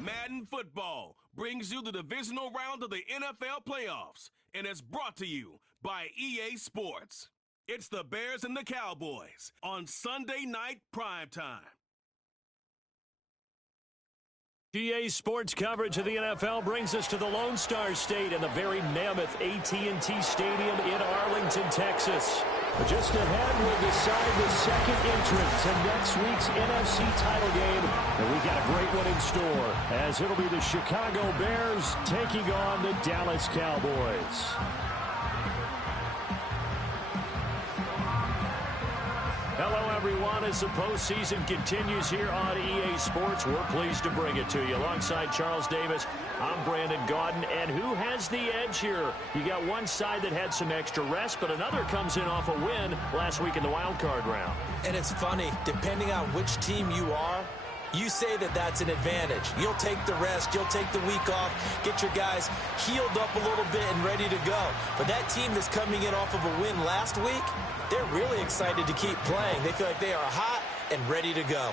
Madden Football brings you the divisional round of the NFL playoffs and is brought to you by EA Sports. It's the Bears and the Cowboys on Sunday night primetime. EA Sports coverage of the NFL brings us to the Lone Star State and the very mammoth AT&T Stadium in Arlington, Texas. Just ahead, we'll decide the second entrant to next week's NFC title game. And we got a great one in store, as it'll be the Chicago Bears taking on the Dallas Cowboys. Hello, everyone. As the postseason continues here on EA Sports, we're pleased to bring it to you. Alongside Charles Davis, I'm Brandon Gaudin. And who has the edge here? You got one side that had some extra rest, but another comes in off a win last week in the wild card round. And it's funny, depending on which team you are, you say that that's an advantage. You'll take the rest, you'll take the week off, get your guys healed up a little bit and ready to go. But that team that's coming in off of a win last week, they're really excited to keep playing. They feel like they are hot and ready to go.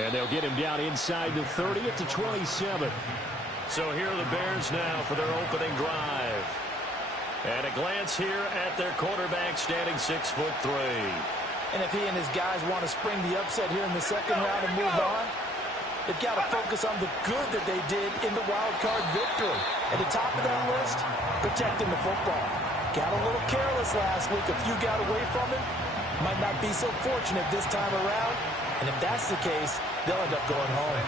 And they'll get him down inside the 30 at the 27. So here are the Bears now for their opening drive. And a glance here at their quarterback, standing 6'3". And if he and his guys want to spring the upset here in the second round and move on, they've got to focus on the good that they did in the wild card victory. At the top of that list, protecting the football. Got a little careless last week. A few got away from it. Might not be so fortunate this time around. And if that's the case, they'll end up going home.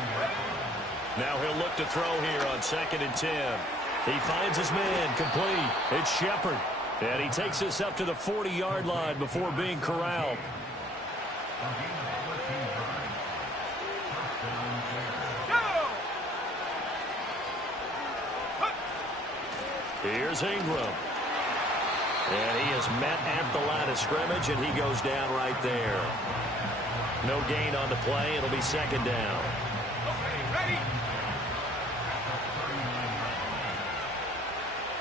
Now he'll look to throw here on 2nd and 10. He finds his man complete. It's Shepard. And he takes us up to the 40-yard line before being corralled. Here's Ingram. And he is met at the line of scrimmage, and he goes down right there. No gain on the play. It'll be 2nd down. Okay, ready?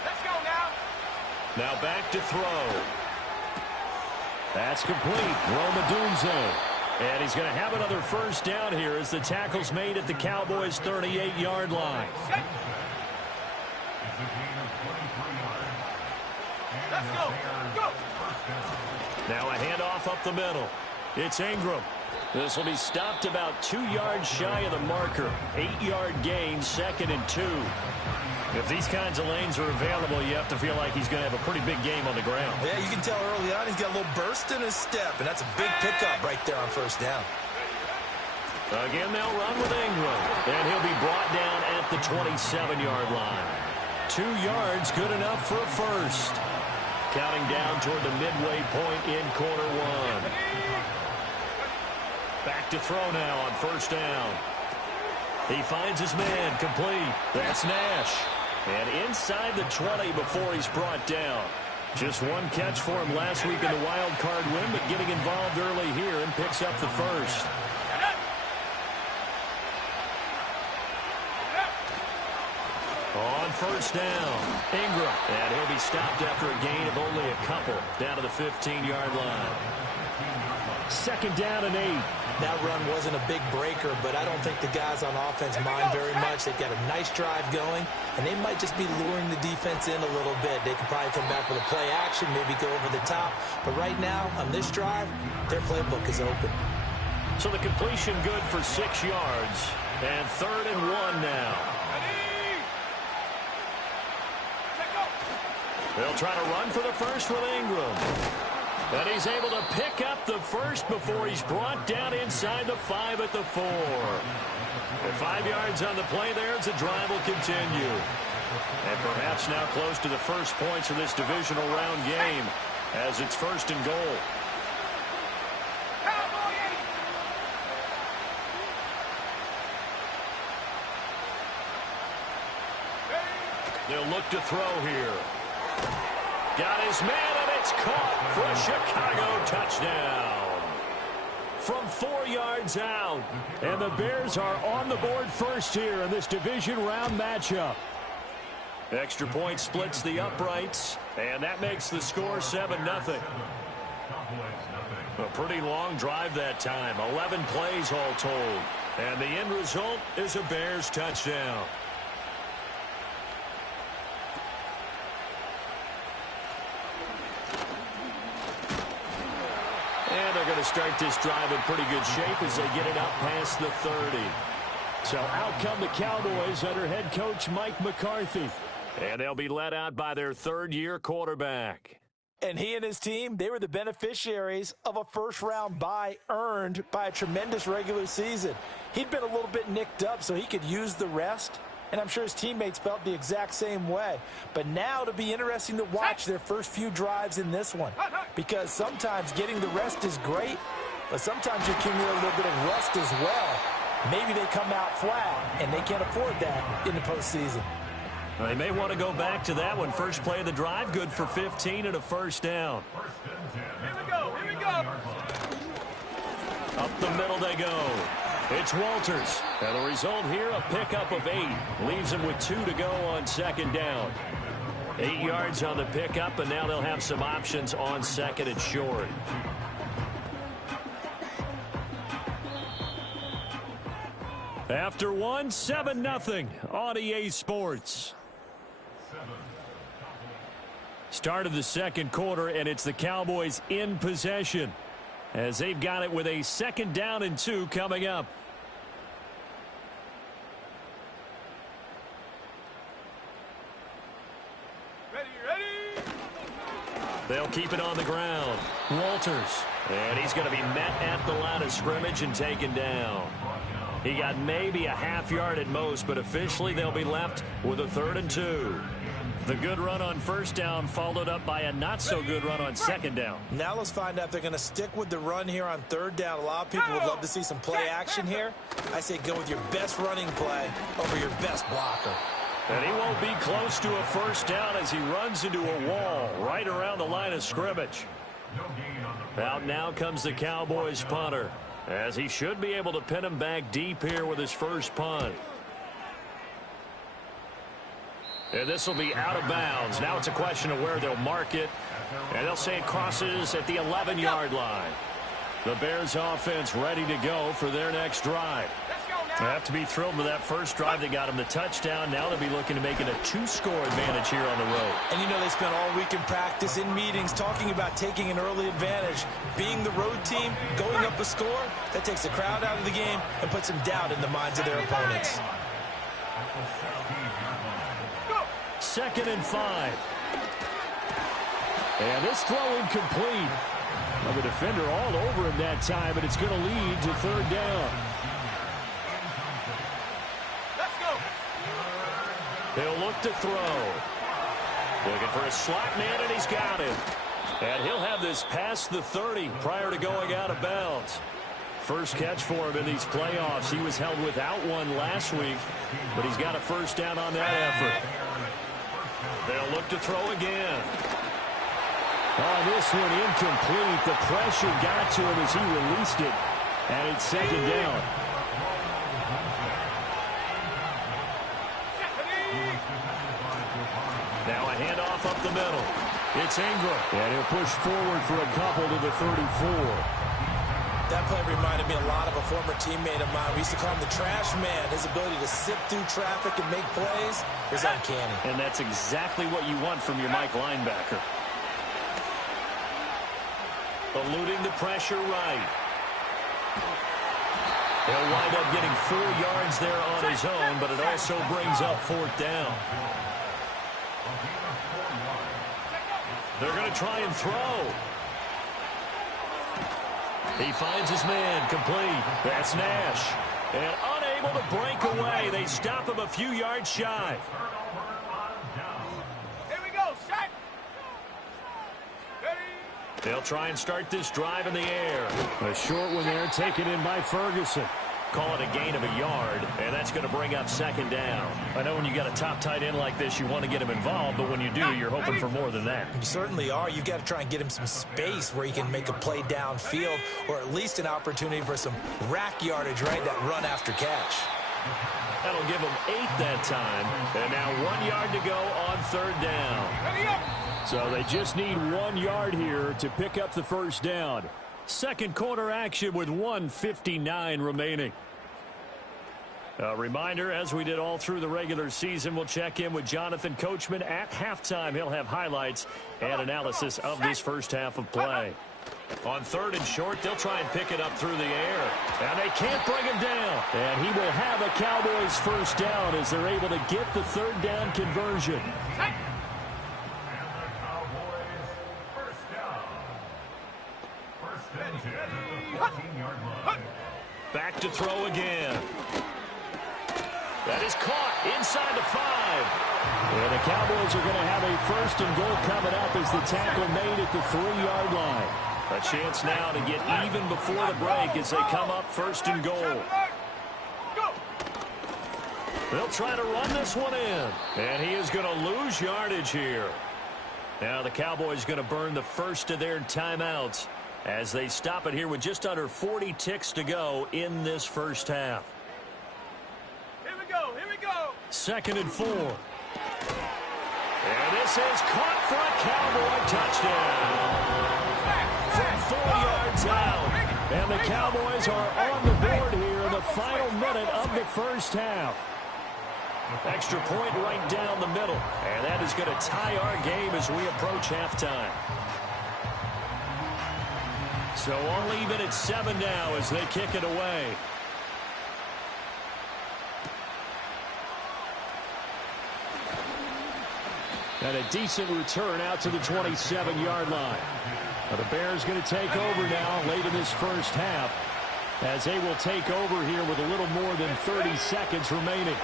Let's go now. Now back to throw. That's complete. Romadunze. And he's going to have another first down here as the tackle's made at the Cowboys' 38-yard line. Let's go. Go. Now a handoff up the middle. It's Ingram. This will be stopped about 2 yards shy of the marker. 8-yard gain, 2nd and 2. If these kinds of lanes are available, you have to feel like he's going to have a pretty big game on the ground. Yeah, you can tell early on he's got a little burst in his step, and that's a big pickup right there on first down. Again, they'll run with Ingram, and he'll be brought down at the 27-yard line. 2 yards, good enough for a first. Counting down toward the midway point in quarter one. Back to throw now on first down. He finds his man complete. That's Nash. And inside the 20 before he's brought down. Just one catch for him last week in the wild card win, but getting involved early here and picks up the first. On first down, Ingram. And he'll be stopped after a gain of only a couple down to the 15-yard line. 2nd down and 8. That run wasn't a big breaker, but I don't think the guys on offense mind very much. They've got a nice drive going, and they might just be luring the defense in a little bit. They could probably come back with a play action, maybe go over the top. But right now, on this drive, their playbook is open. So the completion good for 6 yards, and 3rd and 1 now. They'll try to run for the first with Ingram. And he's able to pick up the first before he's brought down inside the 5 at the 4. And 5 yards on the play there as the drive will continue. And perhaps now close to the first points of this divisional round game as it's 1st and goal. They'll look to throw here. Got his man, and it's caught for a Chicago touchdown. From 4 yards out. And the Bears are on the board first here in this division round matchup. Extra point splits the uprights, and that makes the score 7-0. A pretty long drive that time. 11 plays all told. And the end result is a Bears touchdown. And they're going to start this drive in pretty good shape as they get it up past the 30. So out come the Cowboys under head coach Mike McCarthy. And they'll be led out by their third-year quarterback. And he and his team, they were the beneficiaries of a first-round bye earned by a tremendous regular season. He'd been a little bit nicked up, so he could use the rest. And I'm sure his teammates felt the exact same way. But now it'll be interesting to watch their first few drives in this one. Because sometimes getting the rest is great, but sometimes you accumulate a little bit of rust as well. Maybe they come out flat, and they can't afford that in the postseason. Well, they may want to go back to that one. First play of the drive, good for 15 and a first down. Here we go, here we go. Up the middle they go. It's Walters. And the result here, a pickup of 8. Leaves him with 2 to go on second down. 8 yards on the pickup, and now they'll have some options on second and short. After one, 7-0 on EA Sports. Start of the second quarter, and it's the Cowboys in possession as they've got it with a 2nd down and 2 coming up. Ready. They'll keep it on the ground. Walters, and he's going to be met at the line of scrimmage and taken down. He got maybe a half yard at most, but officially they'll be left with a 3rd and 2. The good run on first down followed up by a not-so-good run on second down. Now let's find out if they're going to stick with the run here on 3rd down. A lot of people would love to see some play action here. I say go with your best running play over your best blocker. And he won't be close to a first down as he runs into a wall right around the line of scrimmage. Out now comes the Cowboys punter, as he should be able to pin him back deep here with his first punt. And this will be out of bounds. Now it's a question of where they'll mark it. And they'll say it crosses at the 11-yard line. The Bears offense ready to go for their next drive. They have to be thrilled with that first drive. They got him the touchdown. Now they'll be looking to make it a 2-score advantage here on the road. And you know they spent all week in practice, in meetings, talking about taking an early advantage. Being the road team, going up a score, that takes the crowd out of the game and puts some doubt in the minds of their opponents. 2nd and 5. And this throw incomplete. Well, the defender all over him that time, but it's going to lead to 3rd down. Let's go. He'll look to throw. Looking for a slot man, and he's got it. And he'll have this past the 30 prior to going out of bounds. First catch for him in these playoffs. He was held without one last week, but he's got a first down on that effort. They'll look to throw again. Oh, this one incomplete. The pressure got to him as he released it, and it's 2nd down. Now a handoff up the middle. It's Ingram, and he'll push forward for a couple to the 34. That play reminded me a lot of a former teammate of mine. We used to call him the trash man. His ability to sift through traffic and make plays is uncanny. And that's exactly what you want from your Mike linebacker. Eluding the pressure right. He'll wind up getting 4 yards there on his own, but it also brings up 4th down. They're going to try and throw. He finds his man, complete. That's Nash. And unable to break away. They stop him a few yards shy. Here we go, set. Ready. They'll try and start this drive in the air. A short one there, taken in by Ferguson. Call it a gain of a yard, and that's going to bring up 2nd down. I know when you got a top tight end like this, you want to get him involved, but when you do, you're hoping for more than that. You certainly are. You've got to try and get him some space where he can make a play downfield, or at least an opportunity for some rack yardage, right? That run after catch. That'll give him 8 that time. And now 1 yard to go on 3rd down. Ready up. So they just need 1 yard here to pick up the first down. Second quarter action with 1:59 remaining. A reminder, as we did all through the regular season, we'll check in with Jonathan Coachman at halftime. He'll have highlights and analysis of this first half of play. On 3rd and short, they'll try and pick it up through the air. And they can't bring him down. And he will have a Cowboys first down as they're able to get the 3rd down conversion. Back to throw again. That is caught inside the 5. And the Cowboys are going to have a 1st and goal coming up as the tackle made at the 3-yard line. A chance now to get even before the break as they come up 1st and goal. They'll try to run this one in. And he is going to lose yardage here. Now the Cowboys going to burn the first of their timeouts as they stop it here with just under 40 ticks to go in this first half. Here we go. Here we go. 2nd and 4. And this is caught for a Cowboy touchdown. From 4 yards out. And the Cowboys are on the board here in the final minute of the first half. Extra point right down the middle. And that is going to tie our game as we approach halftime. So all even at 7 now as they kick it away. And a decent return out to the 27-yard line. Now the Bears going to take over now late in this first half as they will take over here with a little more than 30 seconds remaining.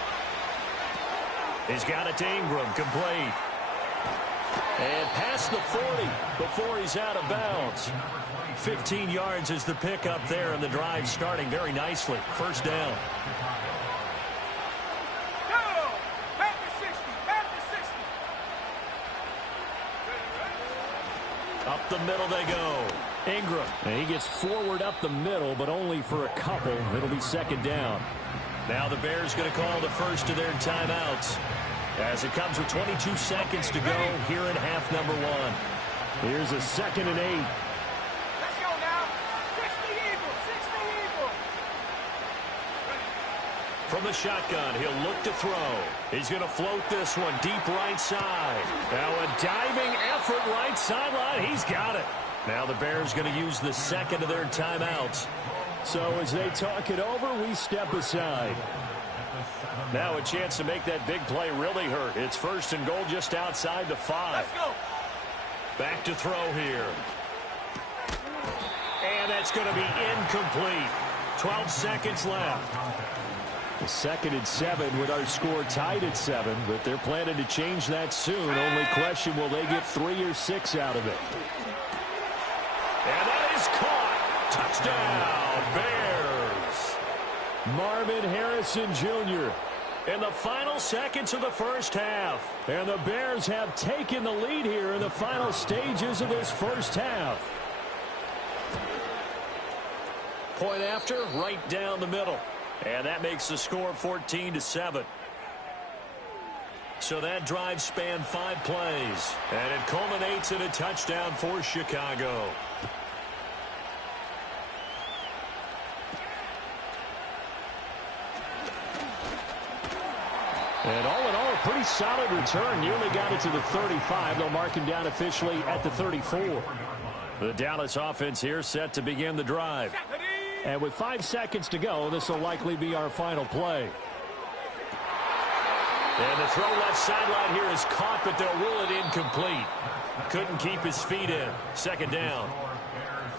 He's got it to Ingram, complete. And past the 40 before he's out of bounds. 15 yards is the pickup there, and the drive starting very nicely. First down. Up the middle they go. Ingram. And he gets forward up the middle, but only for a couple. It'll be 2nd down. Now the Bears going to call the first of their timeouts as it comes with 22 seconds to go here in half number 1. Here's a 2nd and 8. Let's go now. 60 Eagles. 60 Eagles. From the shotgun, he'll look to throw. He's going to float this one deep right side. Now a diving effort right sideline. He's got it. Now the Bears going to use the 2nd of their timeouts. So as they talk it over, we step aside. Now a chance to make that big play really hurt. It's 1st and goal just outside the 5. Let's go. Back to throw here. And that's going to be incomplete. 12 seconds left. The 2nd and 7 with our score tied at 7, but they're planning to change that soon. Only question, will they get 3 or 6 out of it? And that is caught. Touchdown, Bears. Marvin Harrison Jr. in the final seconds of the first half. And the Bears have taken the lead here in the final stages of this first half. Point after, right down the middle. And that makes the score 14-7. So that drive spanned 5 plays. And it culminates in a touchdown for Chicago. And all in all, a pretty solid return. Nearly got it to the 35. They'll mark him down officially at the 34. The Dallas offense here set to begin the drive. And with 5 seconds to go, this will likely be our final play. And the throw left sideline here is caught, but they'll rule it incomplete. Couldn't keep his feet in. 2nd down.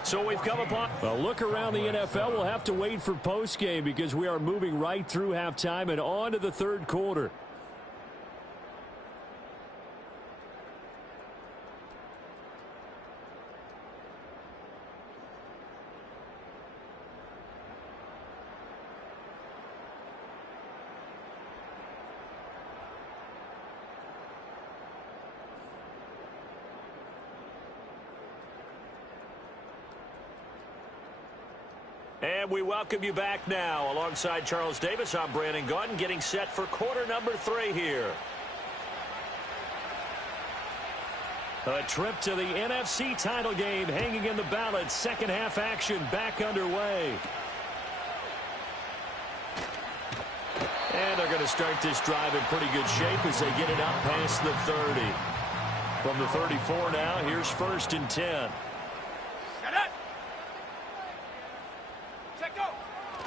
So we've come upon a look around the NFL. We'll have to wait for postgame because we are moving right through halftime and on to the 3rd quarter. And we welcome you back now. Alongside Charles Davis, I'm Brandon Gaudin, getting set for quarter number 3 here. A trip to the NFC title game hanging in the balance. Second half action back underway. And they're going to start this drive in pretty good shape as they get it up past the 30. From the 34 now, here's 1st and 10.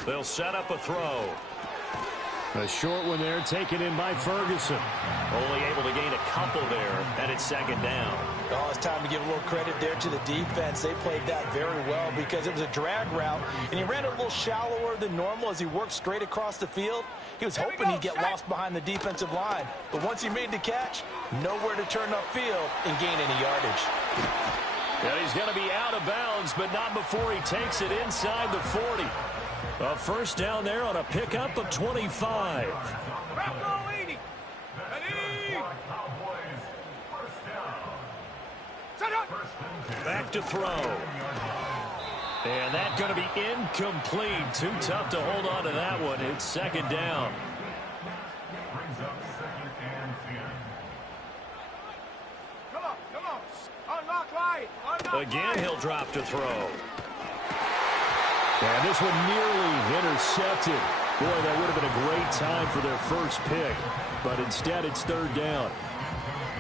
They'll set up a throw. A short one there, taken in by Ferguson. Only able to gain a couple there, and it's 2nd down. Oh, it's time to give a little credit there to the defense. They played that very well because it was a drag route, and he ran a little shallower than normal as he worked straight across the field. He was hoping he'd get lost behind the defensive line, but once he made the catch, nowhere to turn upfield and gain any yardage. And he's going to be out of bounds, but not before he takes it inside the 40. A 1st down there on a pickup of 25. Back to throw. And that's going to be incomplete. Too tough to hold on to that one. It's 2nd down. Come on. Unlock right. Again, he'll drop to throw. And this one nearly intercepted. Boy, that would have been a great time for their first pick. But instead, it's 3rd down.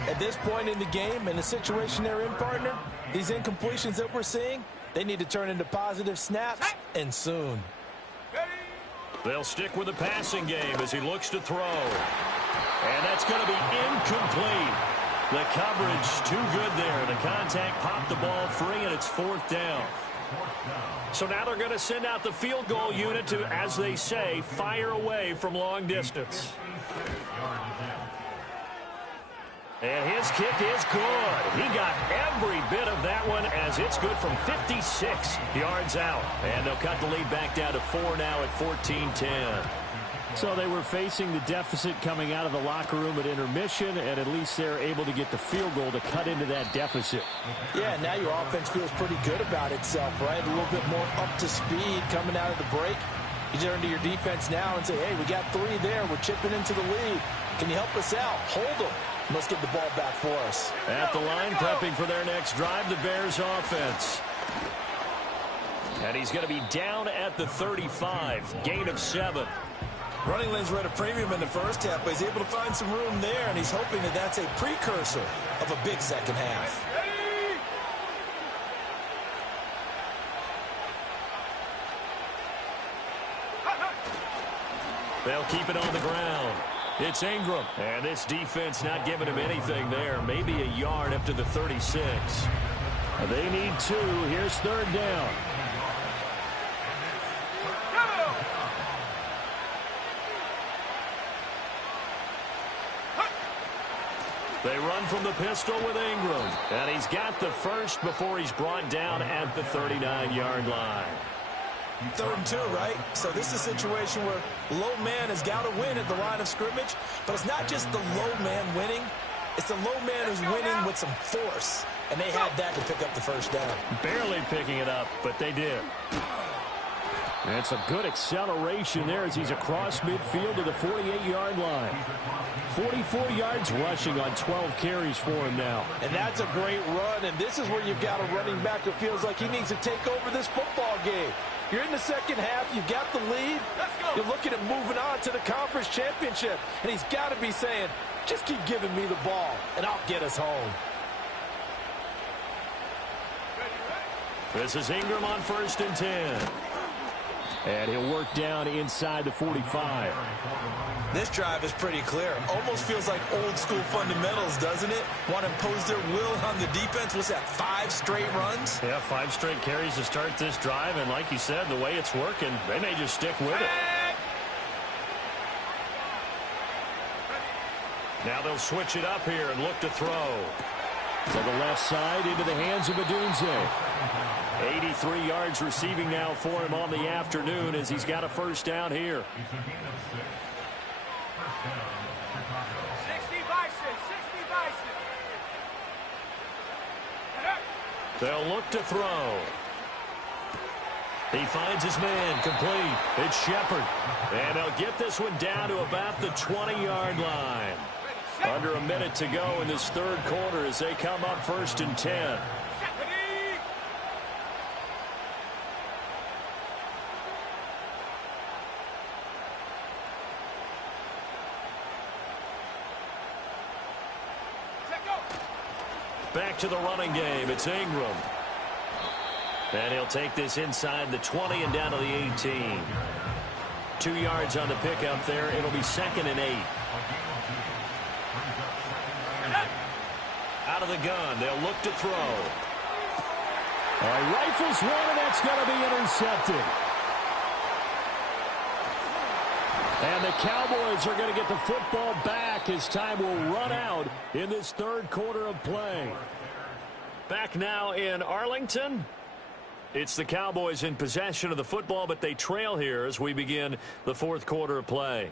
At this point in the game, in the situation they're in, partner, these incompletions that we're seeing, they need to turn into positive snaps, and soon. They'll stick with the passing game as he looks to throw. And that's going to be incomplete. The coverage too good there. The contact popped the ball free, and it's 4th down. So now they're going to send out the field goal unit to, as they say, fire away from long distance. And his kick is good. He got every bit of that one as it's good from 56 yards out. And they'll cut the lead back down to 4 now at 14-10. So they were facing the deficit coming out of the locker room at intermission, and at least they're able to get the field goal to cut into that deficit. Yeah, now your offense feels pretty good about itself, right? A little bit more up to speed coming out of the break. You turn to your defense now and say, hey, we got 3 there. We're chipping into the lead. Can you help us out? Hold them. Let's get the ball back for us. At the line, prepping for their next drive, the Bears offense. And he's going to be down at the 35. Gain of 7. Running lanes were at a premium in the first half, but he's able to find some room there, and he's hoping that that's a precursor of a big second half. They'll keep it on the ground. It's Ingram. And this defense not giving him anything there. Maybe a yard up to the 36. They need 2. Here's 3rd down. They run from the pistol with Ingram. And he's got the first before he's brought down at the 39-yard line. 3rd and 2, right? So this is a situation where low man has got to win at the line of scrimmage, but it's not just the low man winning. It's the low man who's winning with some force, and they had that to pick up the 1st down. Barely picking it up, but they did. That's a good acceleration there as he's across midfield to the 48-yard line. 44 yards rushing on 12 carries for him now. And that's a great run, and this is where you've got a running back who feels like he needs to take over this football game. You're in the second half. You got the lead. You're looking at moving on to the conference championship. And he's got to be saying, just keep giving me the ball, and I'll get us home. This is Ingram on 1st and 10. And he'll work down inside the 45. This drive is pretty clear. Almost feels like old school fundamentals, doesn't it? Want to impose their will on the defense. What's that, 5 straight runs? Yeah, 5 straight carries to start this drive. And like you said, the way it's working, they may just stick with it. Now they'll switch it up here and look to throw. To the left side into the hands of Adunze. 83 yards receiving now for him on the afternoon as he's got a 1st down here. 60 Bison, 60 Bison. They'll look to throw. He finds his man, complete. It's Shepard. And they'll get this one down to about the 20-yard line. Under a minute to go in this third quarter as they come up 1st and 10. Back to the running game. It's Ingram. And he'll take this inside the 20 and down to the 18. 2 yards on the pickup there. It'll be 2nd and 8. Out of the gun. They'll look to throw. All right, rifles one, and that's going to be intercepted. And the Cowboys are going to get the football back as time will run out in this third quarter of play. Back now in Arlington. It's the Cowboys in possession of the football, but they trail here as we begin the fourth quarter of play.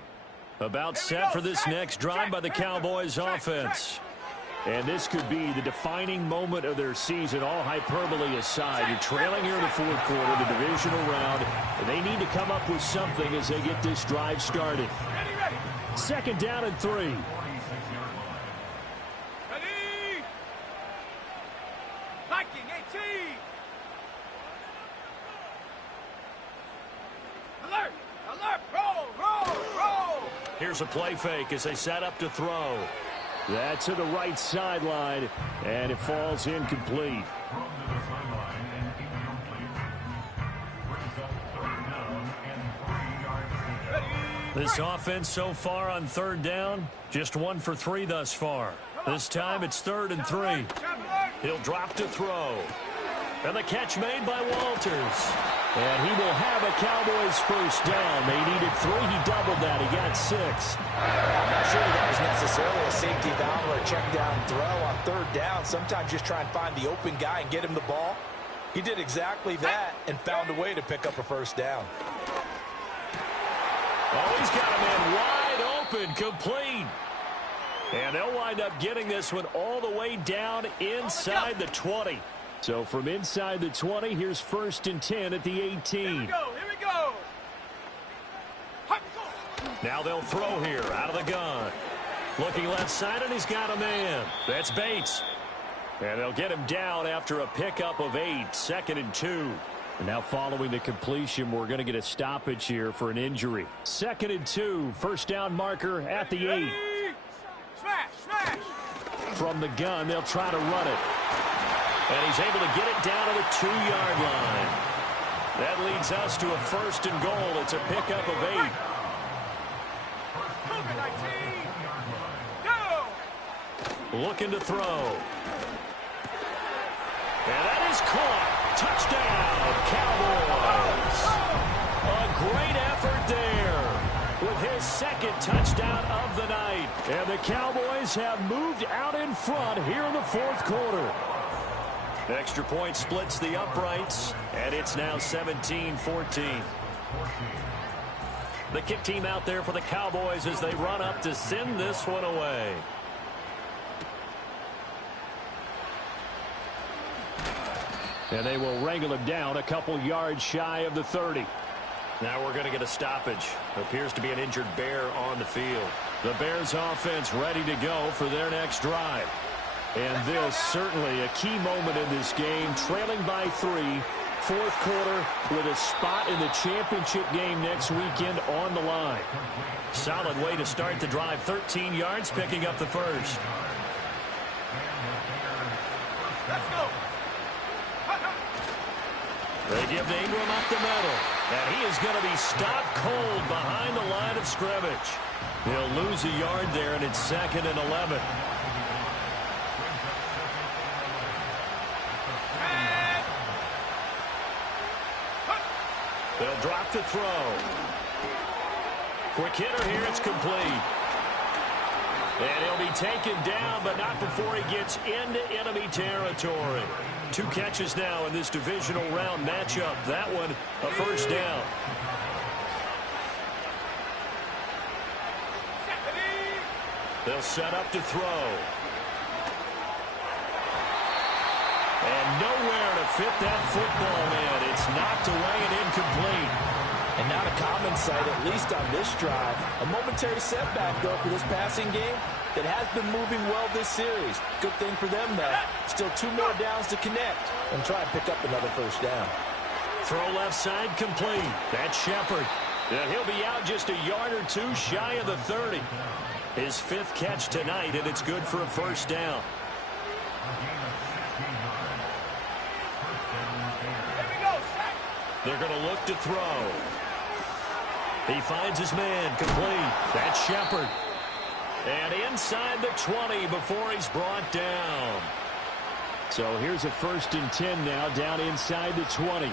About set for this next drive by the Cowboys offense. And this could be the defining moment of their season, all hyperbole aside. You're trailing here in the fourth quarter, the divisional round, and they need to come up with something as they get this drive started. 2nd down and 3. Ready! Viking 18! Alert! Alert! Roll! Roll! Roll! Here's a play fake as they set up to throw. That's to the right sideline, and it falls incomplete. This offense so far on 3rd down, just 1 for 3 thus far. This time it's 3rd and 3. He'll drop to throw. And the catch made by Walters. And he will have a Cowboys first down. They needed 3. He doubled that. He got 6. I'm not sure that was necessarily a safety valve or a check down throw on 3rd down. Sometimes just try and find the open guy and get him the ball. He did exactly that and found a way to pick up a first down. Oh, he's got a man wide open, complete. And they'll wind up getting this one all the way down inside the 20. So from inside the 20, here's 1st and 10 at the 18. Here we go! Here we go! Now they'll throw here out of the gun. Looking left side, and he's got a man. That's Bates. And they'll get him down after a pickup of 8, 2nd and 2. And now following the completion, we're going to get a stoppage here for an injury. 2nd and 2, first down marker at the 8. Smash! Smash! From the gun, they'll try to run it. And he's able to get it down to the 2-yard line. That leads us to a 1st and goal. It's a pickup of 8. Looking to throw. And that is caught. Touchdown, Cowboys. A great effort there with his 2nd touchdown of the night. And the Cowboys have moved out in front here in the fourth quarter. Extra point splits the uprights, and it's now 17-14. The kick team out there for the Cowboys as they run up to send this one away. And they will wrangle him down a couple yards shy of the 30. Now we're going to get a stoppage. Appears to be an injured Bear on the field. The Bears offense ready to go for their next drive. And this certainly a key moment in this game, trailing by 3, fourth quarter with a spot in the championship game next weekend on the line. Solid way to start the drive, 13 yards, picking up the first. Let's go. They give to Ingram up the middle, and he is going to be stopped cold behind the line of scrimmage. He'll lose a yard there, and it's 2nd and 11. They'll drop to throw. Quick hitter here, it's complete. And he'll be taken down, but not before he gets into enemy territory. 2 catches now in this divisional round matchup. That one, a first down. They'll set up to throw. And nowhere to fit that football in. It's knocked away and incomplete. And not a common sight, at least on this drive. A momentary setback, though, for this passing game that has been moving well this series. Good thing for them, though. Still 2 more downs to connect and try and pick up another first down. Throw left side complete. That's Shepard. And he'll be out just a yard or two shy of the 30. His 5th catch tonight, and it's good for a first down. They're going to look to throw. He finds his man complete. That's Shepard. And inside the 20 before he's brought down. So here's a 1st and 10 now, down inside the 20.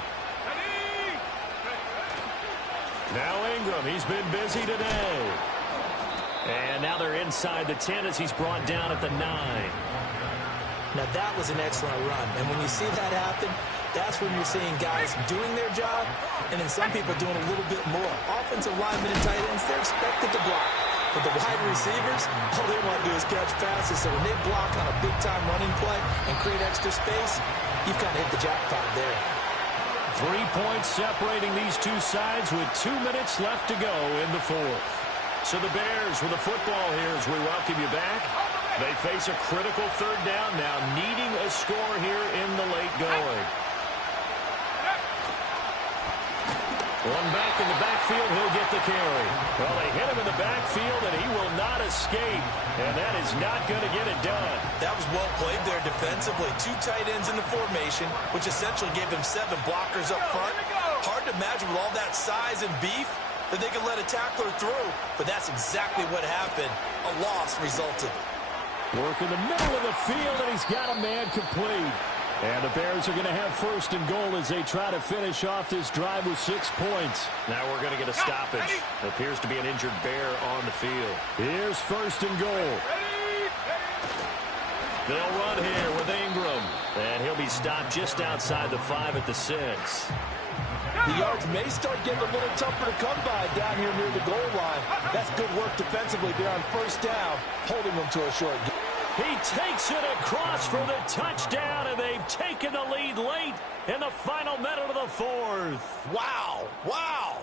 Now Ingram, he's been busy today. And now they're inside the 10 as he's brought down at the 9. Now that was an excellent run. And when you see that happen, that's when you're seeing guys doing their job and then some people doing a little bit more. Offensive linemen and tight ends, they're expected to block. But the wide receivers, all they want to do is catch passes. So when they block on a big-time running play and create extra space, you've kind of hit the jackpot there. 3 points separating these two sides with 2 minutes left to go in the 4th. So the Bears with the football here as we welcome you back. They face a critical 3rd down now, needing a score here in the late going. One back in the backfield, he'll get the carry. Well, they hit him in the backfield, and he will not escape. And that is not going to get it done. That was well played there defensively. 2 tight ends in the formation, which essentially gave them 7 blockers up front. Hard to imagine with all that size and beef that they could let a tackler through. But that's exactly what happened. A loss resulted. Work in the middle of the field, and he's got a man complete. And the Bears are going to have 1st and goal as they try to finish off this drive with 6 points. Now we're going to get a stoppage. It appears to be an injured Bear on the field. Here's 1st and goal. They'll run here with Ingram. And he'll be stopped just outside the 5 at the 6. The yards may start getting a little tougher to come by down here near the goal line. That's good work defensively there on 1st down, holding them to a short game. He takes it across for the touchdown, and they've taken the lead late in the final minute of the 4th. Wow! Wow!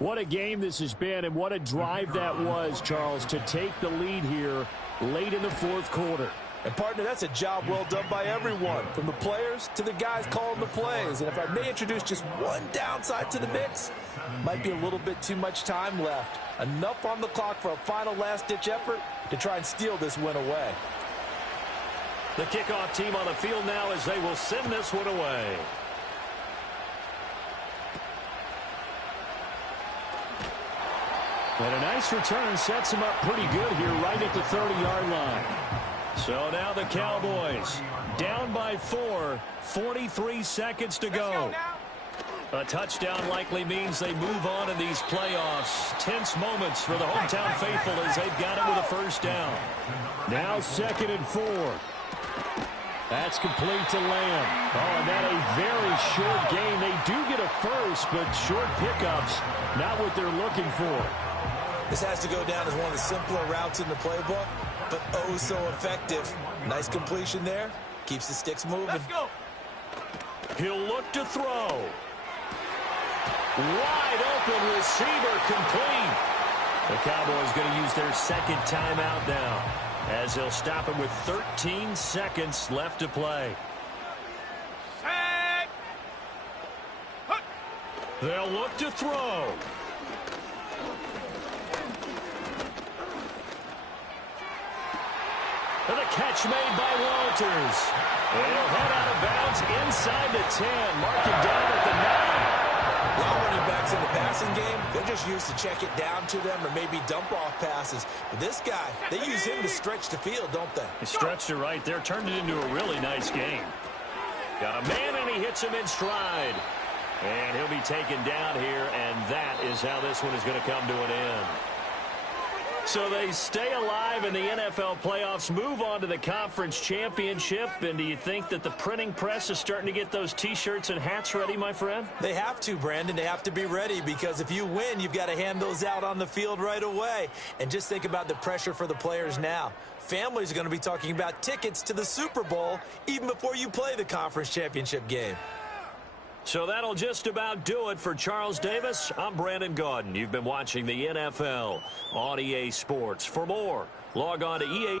What a game this has been, and what a drive that was, Charles, to take the lead here late in the 4th quarter. And, partner, that's a job well done by everyone, from the players to the guys calling the plays. And if I may introduce just one downside to the mix, might be a little bit too much time left. Enough on the clock for a final last-ditch effort to try and steal this win away. The kickoff team on the field now as they will send this one away. And a nice return sets him up pretty good here right at the 30-yard line. So now the Cowboys down by 4, 43 seconds to go. A touchdown likely means they move on in these playoffs. Tense moments for the hometown faithful as they've got it with a 1st down. Now 2nd and 4. That's complete to Lamb. Oh, and that a very short gain. They do get a 1st, but short pickups, not what they're looking for. This has to go down as one of the simpler routes in the playbook, but oh so effective. Nice completion there. Keeps the sticks moving. Let's go. He'll look to throw. Wide open receiver complete. The Cowboys going to use their 2nd timeout now as they'll stop him with 13 seconds left to play. Set. They'll look to throw. And the catch made by Walters. And he'll head out of bounds inside the 10. Mark it down at the 9. A lot of running backs in the passing game, they're just used to check it down to them or maybe dump off passes. But this guy, they use him to stretch the field, don't they? He stretched it right there, turned it into a really nice game. Got a man, and he hits him in stride. And he'll be taken down here, and that is how this one is going to come to an end. So they stay alive in the NFL playoffs, move on to the conference championship. And do you think that the printing press is starting to get those T-shirts and hats ready, my friend? They have to, Brandon. They have to be ready because if you win, you've got to hand those out on the field right away. And just think about the pressure for the players now. Families are going to be talking about tickets to the Super Bowl even before you play the conference championship game. So that'll just about do it for Charles Davis. I'm Brandon Gaudin. You've been watching the NFL on EA Sports. For more, log on to EA.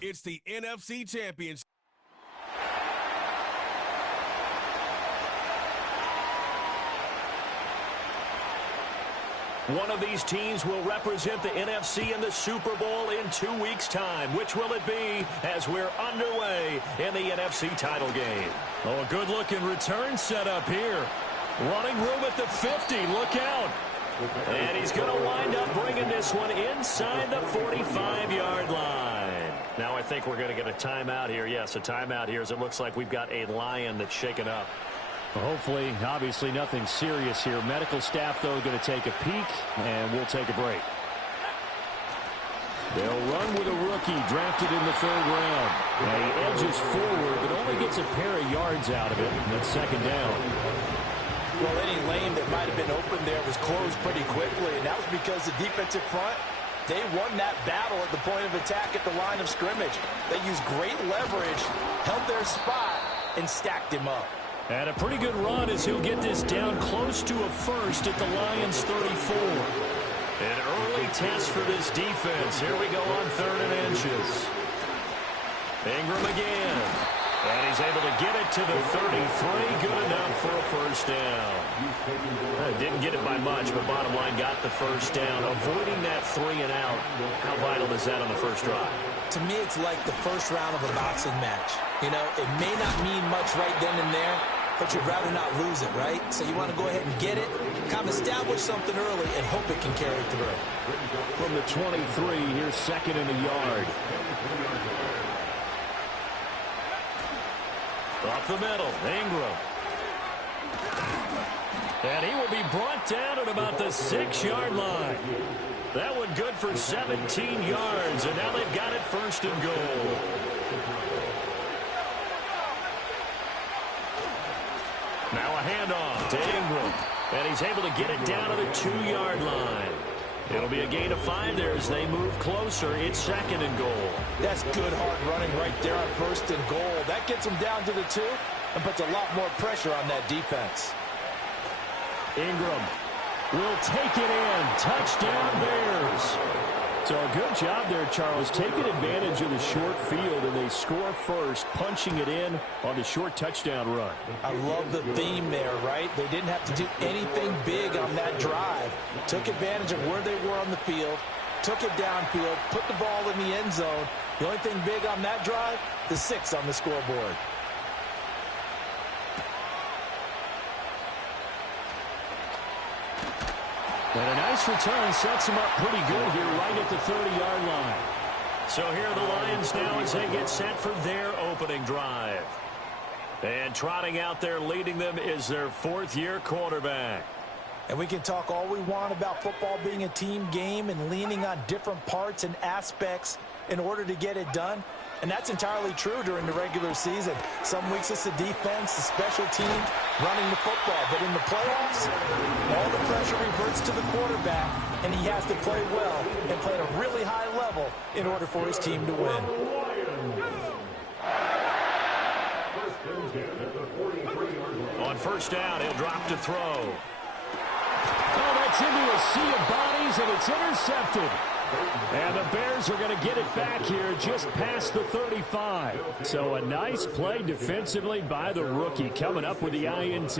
It's the NFC Championship. One of these teams will represent the NFC in the Super Bowl in 2 weeks' time. Which will it be as we're underway in the NFC title game? Oh, a good-looking return setup here. Running room at the 50. Look out. And he's going to wind up bringing this one inside the 45-yard line. Now I think we're going to get a timeout here. Yes, a timeout here as it looks like we've got a lion that's shaken up. Well, hopefully, obviously nothing serious here. Medical staff, though, going to take a peek, and we'll take a break. They'll run with a rookie drafted in the 3rd round. And he edges forward, but only gets a pair of yards out of it, and that's 2nd down. Well, any lane that might have been open there was closed pretty quickly, and that was because the defensive front, they won that battle at the point of attack at the line of scrimmage. They used great leverage, held their spot, and stacked him up. And a pretty good run as he'll get this down close to a first at the Lions' 34. An early test for this defense. Here we go on 3rd and inches. Ingram again. And he's able to get it to the 33. Good enough for a first down. Didn't get it by much, but bottom line got the first down. Avoiding that 3 and out. How vital is that on the first drive? To me, it's like the first round of a boxing match. You know, it may not mean much right then and there, but you'd rather not lose it, right? So you want to go ahead and get it, kind of establish something early, and hope it can carry through. From the 23, here's 2nd and a yard. Up the middle, Ingram. And he will be brought down at about the 6-yard line. That one good for 17 yards, and now they've got it 1st and goal. Now a handoff to Ingram, and he's able to get it down to the 2-yard line. It'll be a gain of 5 there as they move closer. It's 2nd and goal. That's good hard running right there on 1st and goal. That gets them down to the 2 and puts a lot more pressure on that defense. Ingram will take it in. Touchdown, Bears. So a good job there, Charles, taking advantage of the short field, and they score first, punching it in on the short touchdown run. I love the theme there, right? They didn't have to do anything big on that drive. Took advantage of where they were on the field, took it downfield, put the ball in the end zone. The only thing big on that drive, the 6 on the scoreboard. And a nice return sets him up pretty good here right at the 30-yard line. So here are the Lions now as they get set for their opening drive. And trotting out there leading them is their 4th-year quarterback. And we can talk all we want about football being a team game and leaning on different parts and aspects in order to get it done. And that's entirely true during the regular season. Some weeks it's the defense, the special teams, running the football. But in the playoffs, all the pressure reverts to the quarterback, and he has to play well and play at a really high level in order for his team to win. On 1st down, he'll drop to throw. Oh, that's into a sea of bodies, and it's intercepted. And the Bears are going to get it back here just past the 35. So a nice play defensively by the rookie coming up with the INT.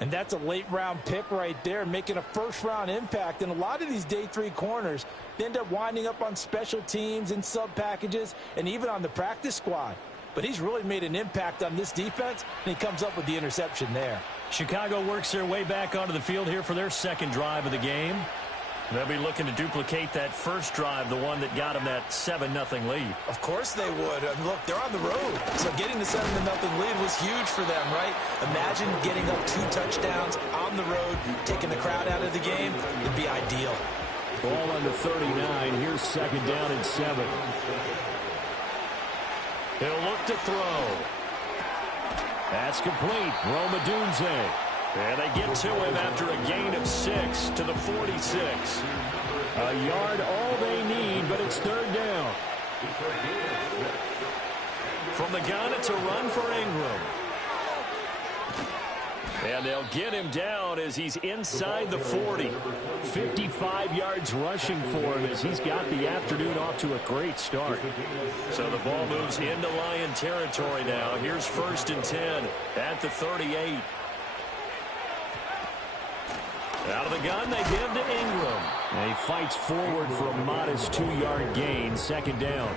And that's a late-round pick right there, making a first-round impact. And a lot of these day 3 corners end up winding up on special teams and sub-packages and even on the practice squad. But he's really made an impact on this defense, and he comes up with the interception there. Chicago works their way back onto the field here for their 2nd drive of the game. They'll be looking to duplicate that first drive, the one that got them that 7-0 lead. Of course they would. Look, they're on the road. So getting the 7-0 lead was huge for them, right? Imagine getting up 2 touchdowns on the road, taking the crowd out of the game. It'd be ideal. Ball on the 39. Here's 2nd down and 7. He'll look to throw. That's complete. Roma Dunze. And they get to him after a gain of 6 to the 46. A yard all they need, but it's 3rd down. From the gun, it's a run for Ingram. And they'll get him down as he's inside the 40. 55 yards rushing for him as he's got the afternoon off to a great start. So the ball moves into Lion territory now. Here's 1st and 10 at the 38. Out of the gun, they give to Ingram. And he fights forward for a modest 2-yard gain, 2nd down.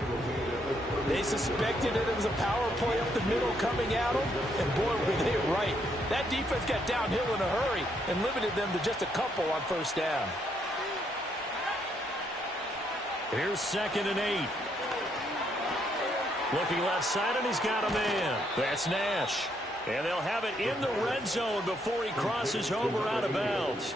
They suspected that it was a power play up the middle coming at them, and boy, were they right. That defense got downhill in a hurry and limited them to just a couple on 1st down. Here's 2nd and 8. Looking left side, and he's got a man. That's Nash. And they'll have it in the red zone before he crosses over out of bounds.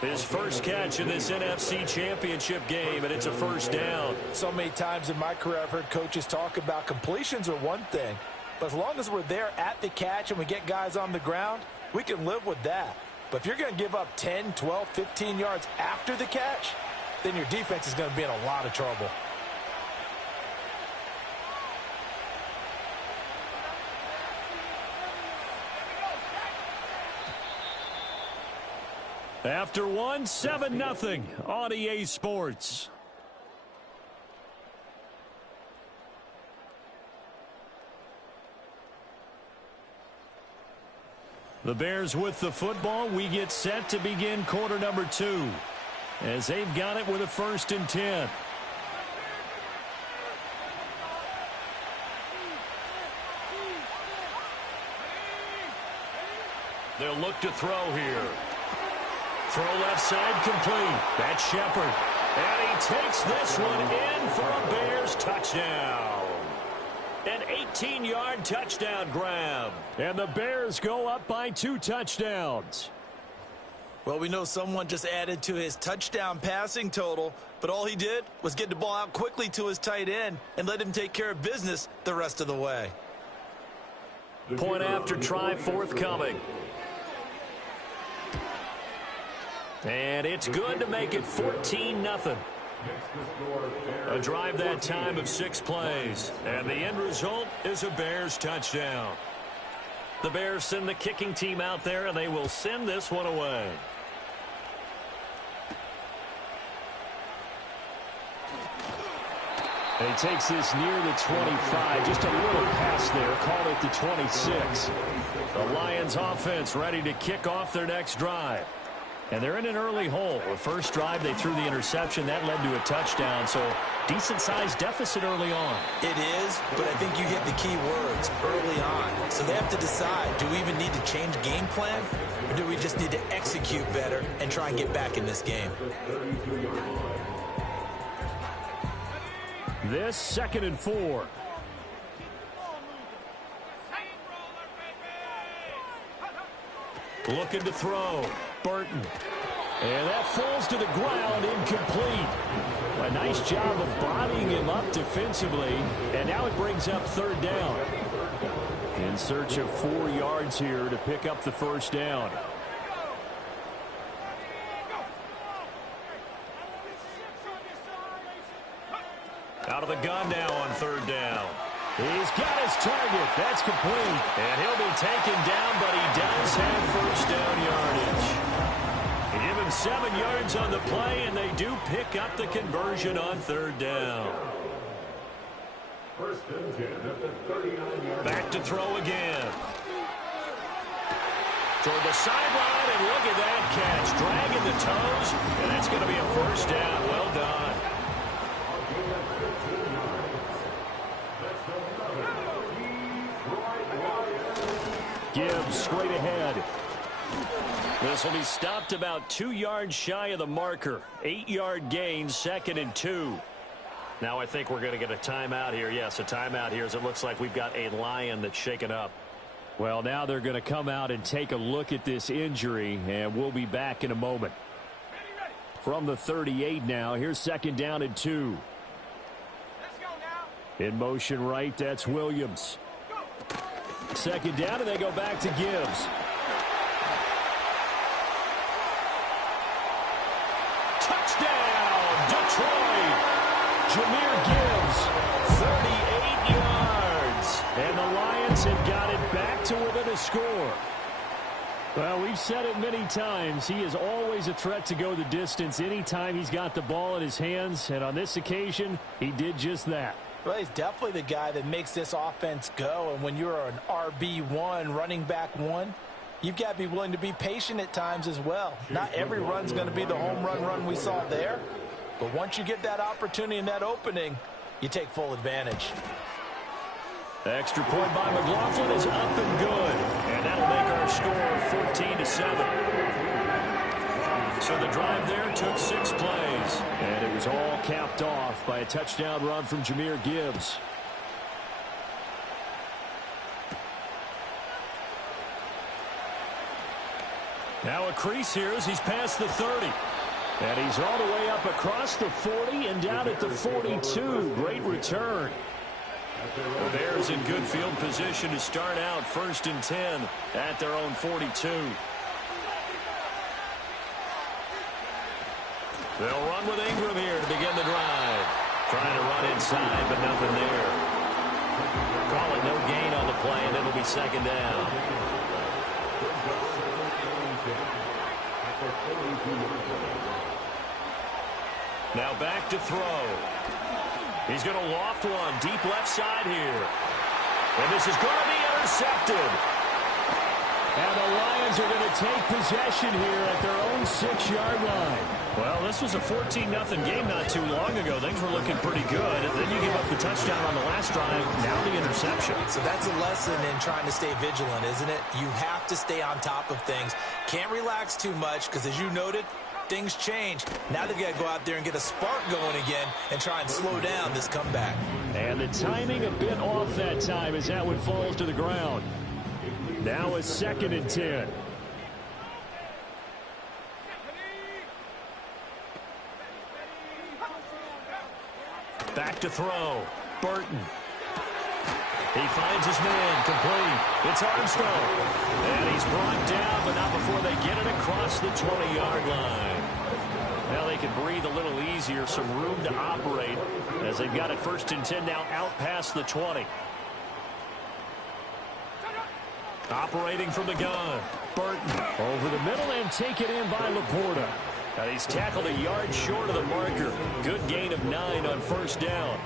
His first catch in this NFC Championship game, and it's a 1st down. So many times in my career, I've heard coaches talk about completions are one thing, but as long as we're there at the catch and we get guys on the ground, we can live with that. But if you're going to give up 10, 12, 15 yards after the catch, then your defense is going to be in a lot of trouble. After 1, 7-0 on EA Sports. The Bears with the football. We get set to begin quarter number 2 as they've got it with a 1st and 10. They'll look to throw here. Throw left side complete. That's Shepard. And he takes this one in for a Bears touchdown. An 18-yard touchdown grab. And the Bears go up by 2 touchdowns. Well, we know someone just added to his touchdown passing total, but all he did was get the ball out quickly to his tight end and let him take care of business the rest of the way. Point after try forthcoming. And it's good to make it 14-0. A drive that time of 6 plays. And the end result is a Bears touchdown. The Bears send the kicking team out there, and they will send this one away. And he takes this near the 25. Just a little pass there. Called it the 26. The Lions offense ready to kick off their next drive. And they're in an early hole. The first drive, they threw the interception. That led to a touchdown. So decent-sized deficit early on. It is, but I think you hit the key words, early on. So they have to decide, do we even need to change game plan? Or do we just need to execute better and try and get back in this game? This 2nd and 4. Looking to throw. Burton. And that falls to the ground, incomplete. A nice job of bodying him up defensively. And now it brings up 3rd down. In search of 4 yards here to pick up the 1st down. Out of the gun now on 3rd down. He's got his target. That's complete. And he'll be taken down, but he does have 1st down yardage. They give him 7 yards on the play, and they do pick up the conversion on 3rd down. Back to throw again. Toward the sideline, and look at that catch. Dragging the toes, and that's going to be a 1st down. Well done. Gibbs straight ahead. This will be stopped about 2 yards shy of the marker. 8-yard gain, 2nd and 2. Now I think we're going to get a timeout here. Yes, a timeout here as it looks like we've got a Lion that's shaken up. Well, now they're going to come out and take a look at this injury, and we'll be back in a moment. From the 38 now, here's 2nd down and 2. In motion right, that's Williams. 2nd down, and they go back to Gibbs. Touchdown, Detroit! Jahmyr Gibbs, 38 yards. And the Lions have got it back to within a score. Well, we've said it many times. He is always a threat to go the distance anytime he's got the ball in his hands. And on this occasion, he did just that. Well, he's definitely the guy that makes this offense go. And when you're an RB1, running back one, you've got to be willing to be patient at times as well. Not every run's going to be the home run we saw there. But once you get that opportunity and that opening, you take full advantage. Extra point by McLaughlin is up and good. And that'll make our score 14-7. So the drive there took 6 plays. And it was all capped off by a touchdown run from Jahmyr Gibbs. Now a crease here as he's past the 30. And he's all the way up across the 40 and down at the 42. Great return. The Bears in good field position to start out 1st and 10 at their own 42. They'll run with Ingram here to begin the drive. Trying to run inside, but nothing there. Call it no gain on the play, and it'll be 2nd down. Now back to throw. He's going to loft one deep left side here. And this is going to be intercepted. And the Lions are going to take possession here at their own 6-yard line. Well, this was a 14-0 game not too long ago. Things were looking pretty good. Then you give up the touchdown on the last drive. Now the interception. So that's a lesson in trying to stay vigilant, isn't it? You have to stay on top of things. Can't relax too much because, as you noted, things change. Now they've got to go out there and get a spark going again and try and slow down this comeback. And the timing a bit off that time as that one falls to the ground. Now a 2nd and 10. Back to throw. Burton. He finds his man, complete. It's Armstrong. And he's brought down, but not before they get it across the 20-yard line. Now they can breathe a little easier, some room to operate as they've got it 1st and 10 now out past the 20. Operating from the gun. Burton over the middle and take it in by Laporta. Now he's tackled a yard short of the marker. Good gain of 9 on 1st down.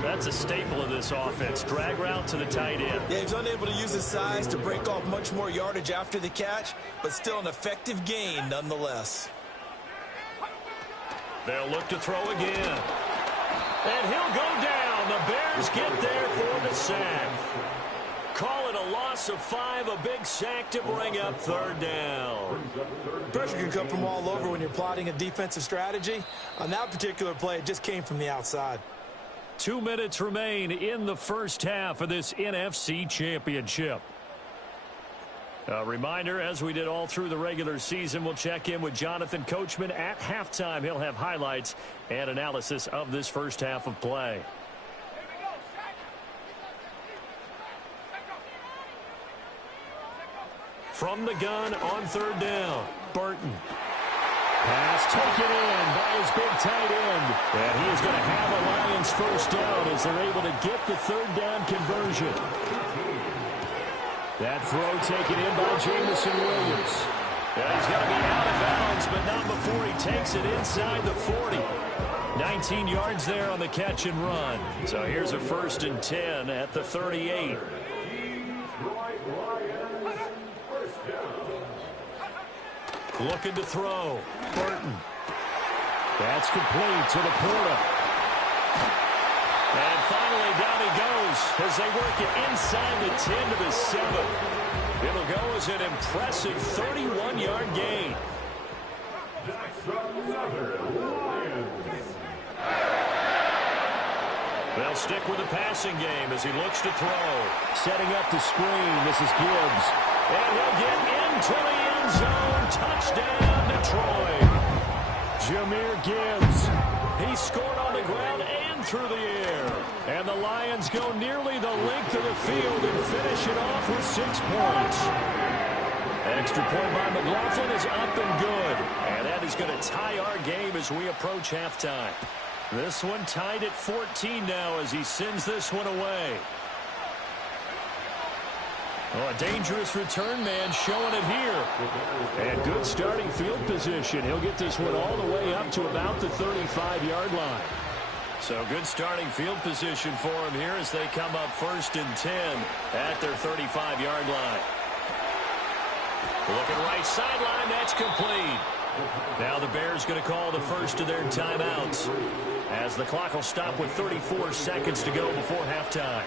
That's a staple of this offense. Drag route to the tight end. Yeah, he's unable to use his size to break off much more yardage after the catch, but still an effective gain nonetheless. They'll look to throw again. And he'll go down. The Bears get there for the sack. Call it a loss of 5, a big sack to bring up 3rd down. Pressure can come from all over when you're plotting a defensive strategy. On that particular play, it just came from the outside. 2 minutes remain in the 1st half of this NFC Championship. A reminder, as we did all through the regular season, we'll check in with Jonathan Coachman at halftime. He'll have highlights and analysis of this 1st half of play. From the gun on 3rd down, Burton. Pass taken in by his big tight end. And he is going to have a Lions 1st down as they're able to get the 3rd down conversion. That throw taken in by Jamison Williams. And he's going to be out of bounds, but not before he takes it inside the 40. 19 yards there on the catch and run. So here's a 1st and 10 at the 38. Looking to throw. Burton. That's complete to Laporta. And finally down he goes as they work it inside the 10 to the 7. It'll go as an impressive 31-yard gain. They'll stick with the passing game as he looks to throw. Setting up the screen. This is Gibbs. And he'll get into the end zone. Touchdown, Detroit. Jahmyr Gibbs. He scored on the ground and through the air. And the Lions go nearly the length of the field and finish it off with 6 points. Extra point by McLaughlin is up and good. And that is going to tie our game as we approach halftime. This one tied at 14 now as he sends this one away. Oh, a dangerous return man showing it here. And good starting field position. He'll get this one all the way up to about the 35-yard line. So good starting field position for him here as they come up 1st and 10 at their 35-yard line. Looking right sideline, that's complete. Now the Bears going to call the first of their timeouts as the clock will stop with 34 seconds to go before halftime.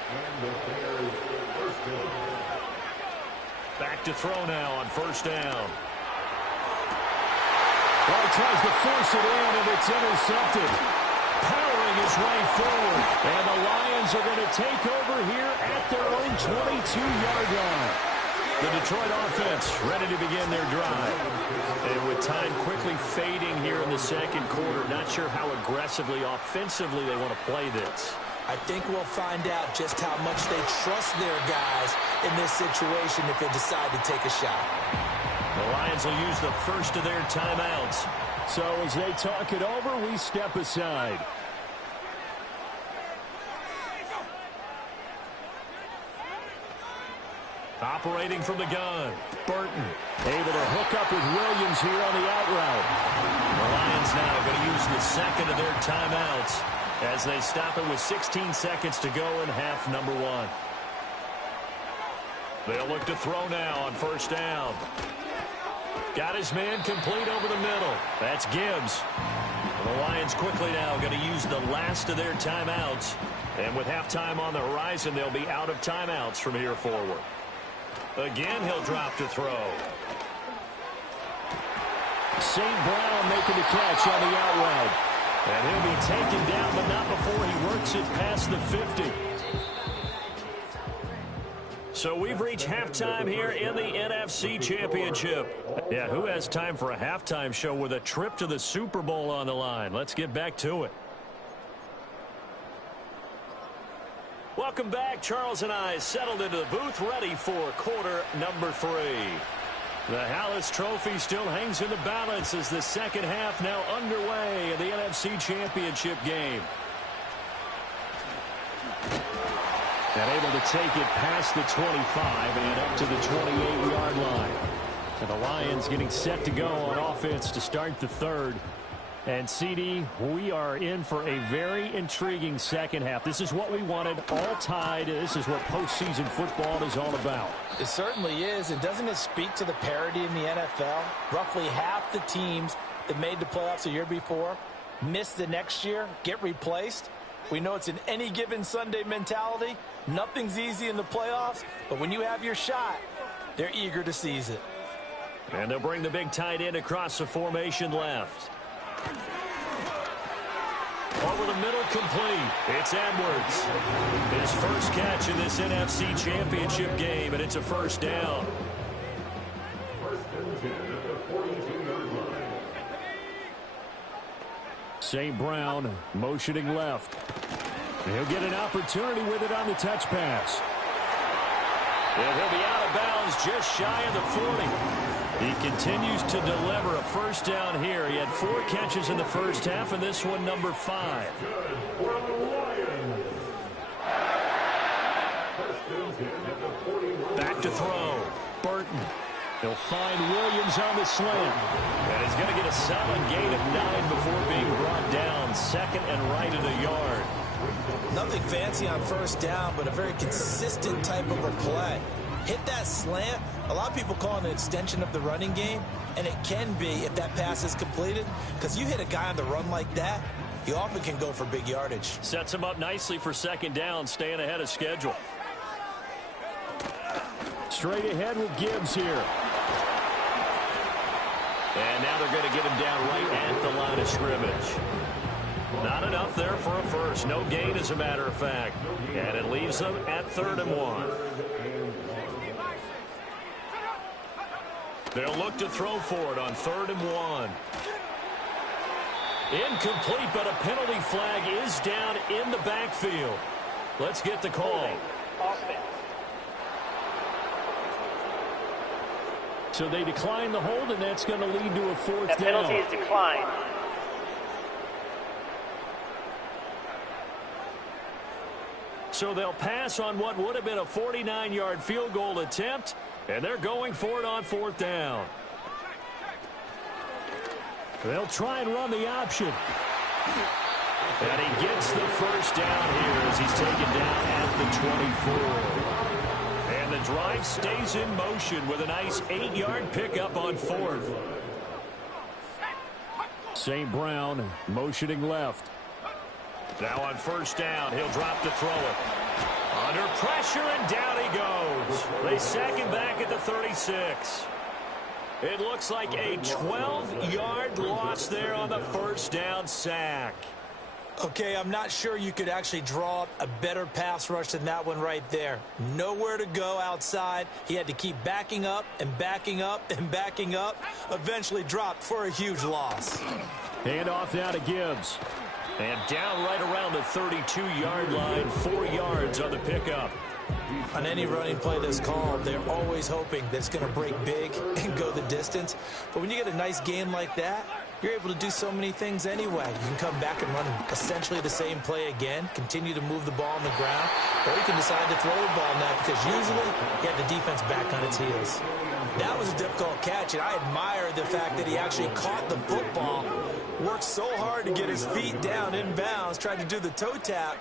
Back to throw now on 1st down. Well, he tries to force it in, and it's intercepted. Powering his way forward. And the Lions are going to take over here at their own 22-yard line. The Detroit offense ready to begin their drive. And with time quickly fading here in the second quarter, not sure how aggressively, offensively they want to play this. I think we'll find out just how much they trust their guys in this situation if they decide to take a shot. The Lions will use the first of their timeouts. So as they talk it over, we step aside. Operating from the gun, Burton. Able to hook up with Williams here on the out route. The Lions now going to use the second of their timeouts as they stop it with 16 seconds to go in half number 1. They'll look to throw now on 1st down. Got his man complete over the middle. That's Gibbs. The Lions quickly now going to use the last of their timeouts. And with halftime on the horizon, they'll be out of timeouts from here forward. Again, he'll drop to throw. St. Brown making the catch on the out route. And he'll be taken down, but not before he works it past the 50. So we've reached halftime here in the NFC Championship. Yeah, who has time for a halftime show with a trip to the Super Bowl on the line? Let's get back to it. Welcome back. Charles and I settled into the booth ready for quarter number 3. The Hallis Trophy still hangs in the balance as the second half now underway in the NFC Championship game. And able to take it past the 25 and up to the 28-yard line. And the Lions getting set to go on offense to start the third. And, CD, we are in for a very intriguing second half. This is what we wanted, all tied. This is what postseason football is all about. It certainly is. And doesn't it speak to the parity in the NFL? Roughly half the teams that made the playoffs a year before miss the next year, get replaced. We know it's an any given Sunday mentality. Nothing's easy in the playoffs, but when you have your shot, they're eager to seize it. And they'll bring the big tight end across the formation left. Over the middle, complete. It's Edwards. His first catch in this NFC Championship game, and it's a 1st down. St. Brown motioning left. He'll get an opportunity with it on the touch pass. And he'll be out of bounds just shy of the 40. He continues to deliver a 1st down here. He had 4 catches in the first half, and this one number 5. Back to throw. Burton. He'll find Williams on the slant. And he's going to get a solid gain of 9 before being brought down. 2nd and right at a yard. Nothing fancy on 1st down, but a very consistent type of a play. Hit that slant. A lot of people call it an extension of the running game, and it can be if that pass is completed, because you hit a guy on the run like that, he often can go for big yardage. Sets him up nicely for 2nd down, staying ahead of schedule. Straight ahead with Gibbs here. And now they're going to get him down right at the line of scrimmage. Not enough there for a first. No gain, as a matter of fact. And it leaves them at 3rd and 1. They'll look to throw for it on 3rd and 1. Incomplete, but a penalty flag is down in the backfield. Let's get the call. So they decline the hold, and that's going to lead to a 4th down. That penalty is declined. So they'll pass on what would have been a 49-yard field goal attempt, and they're going for it on 4th down. They'll try and run the option. And he gets the first down here as he's taken down at the 24. And the drive stays in motion with a nice 8-yard pickup on 4th. St. Brown motioning left. Now on 1st down, he'll drop to throw it. Under pressure, and down he goes. They sack him back at the 36. It looks like a 12-yard loss there on the 1st down sack. Okay, I'm not sure you could actually draw up a better pass rush than that one right there. Nowhere to go outside. He had to keep backing up and backing up and backing up. Eventually dropped for a huge loss. Hand off now to Gibbs. And down right around the 32-yard line, 4 yards on the pickup. On any running play that's called, they're always hoping that it's going to break big and go the distance. But when you get a nice game like that, you're able to do so many things anyway. You can come back and run essentially the same play again, continue to move the ball on the ground, or you can decide to throw the ball now because usually you have the defense back on its heels. That was a difficult catch, and I admire the fact that he actually caught the football, worked so hard to get his feet down in bounds, tried to do the toe tap.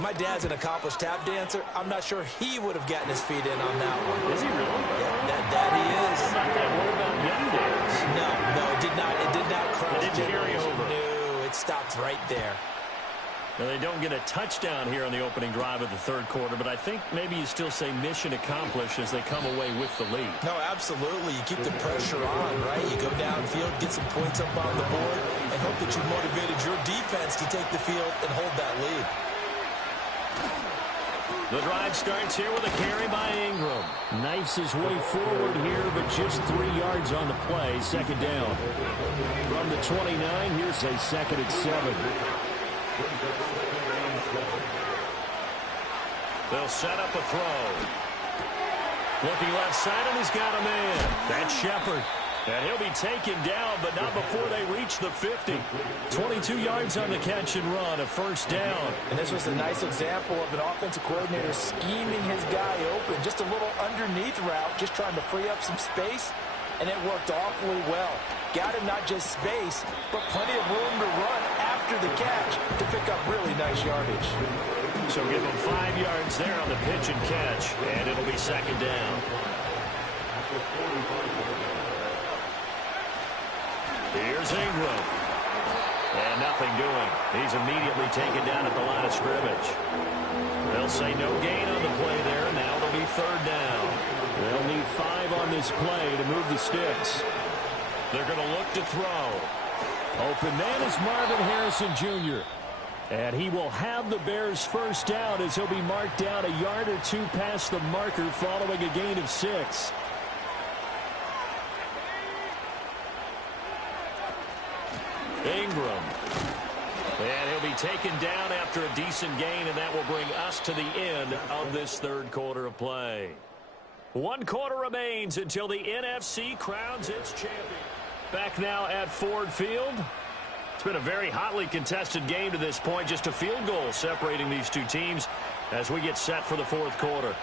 My dad's an accomplished tap dancer. I'm not sure he would have gotten his feet in on that one. Is he really? Yeah, that he is. What about young days? No, it did not. It did not cross. It didn't carry over. No, it stopped right there. Now, they don't get a touchdown here on the opening drive of the 3rd quarter, but I think maybe you still say mission accomplished as they come away with the lead. No, absolutely. You keep the pressure on, right? You go downfield, get some points up on the board, and hope that you motivated your defense to take the field and hold that lead. The drive starts here with a carry by Ingram. Knifes his way forward here, but just 3 yards on the play. 2nd down. From the 29, here's a 2nd and 7. They'll set up a throw. Looking left side, and he's got a man. That's Shepard. And he'll be taken down, but not before they reach the 50. 22 yards on the catch and run, a 1st down. And this was a nice example of an offensive coordinator scheming his guy open. Just a little underneath route, just trying to free up some space, and it worked awfully well. Got him not just space, but plenty of room to run after the catch to pick up really nice yardage. So give him 5 yards there on the pitch and catch, and it'll be 2nd down. Here's Ingram. And nothing doing. He's immediately taken down at the line of scrimmage. They'll say no gain on the play there. Now it'll be 3rd down. They'll need 5 on this play to move the sticks. They're going to look to throw. Open man is Marvin Harrison Jr. And he will have the Bears' 1st down as he'll be marked down a yard or 2 past the marker following a gain of 6. Ingram. And he'll be taken down after a decent gain, and that will bring us to the end of this 3rd quarter of play. 1 quarter remains until the NFC crowns its champion. Back now at Ford Field. It's been a very hotly contested game to this point. Just a field goal separating these two teams as we get set for the 4th quarter.